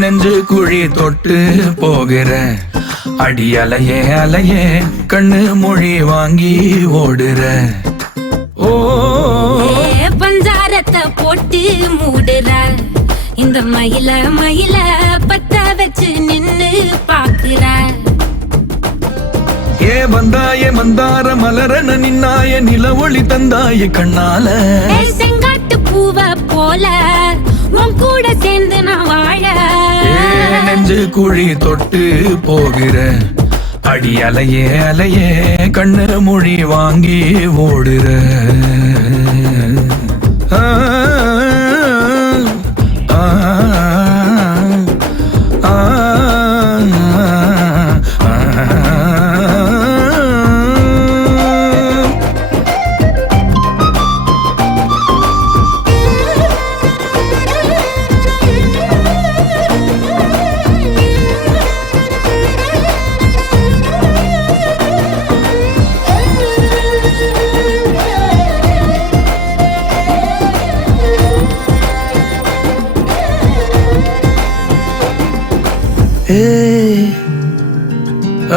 நெஞ்சு குழி தொட்டு போகிற அடி அலையே அலையே கண்ணு மொழி வாங்கி ஓடுற ஓ பஞ்சாரத்தை போட்டு மூடுற இந்த மயில மயில பத்த வச்சு நின்னு பாக்குற ஏ வந்தாய மந்தார மலரன நின்னாய நில ஒளி தந்தாய கண்ணால செங்காட்டு பூவ போல உன் கூட சேர்ந்து நான் வாழ நெஞ்சு குழி தொட்டு போகிற அடி அலையே அலையே கண்ணு மொழி வாங்கி ஓடுற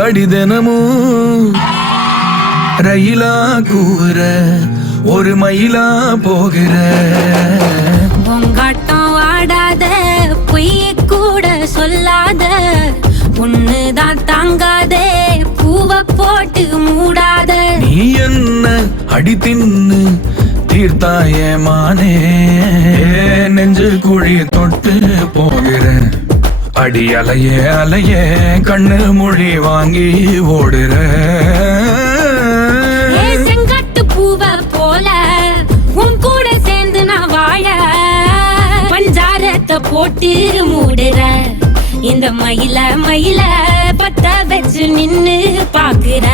அடி தினமும் ரயிலா கூற ஒரு மயிலா போகிற பொங்காட்டம் ஆடாத பொய்ய கூட சொல்லாத பொண்ணுதான் தாங்காதே பூவ போட்டு மூடாத நீ என்ன அடி தின்னு தீர்த்தாய மானே நெஞ்சு குழி தொட்டு போகிற அடி அலையே அலையே கண்ணு மொழி வாங்கி ஓடுற செங்காட்டு பூவ போல உன் கூட சேர்ந்து நான் வாழ பஞ்சாரத்தை போட்டு மூடுற இந்த மயில மயில பத்த வச்சு நின்னு பாக்குற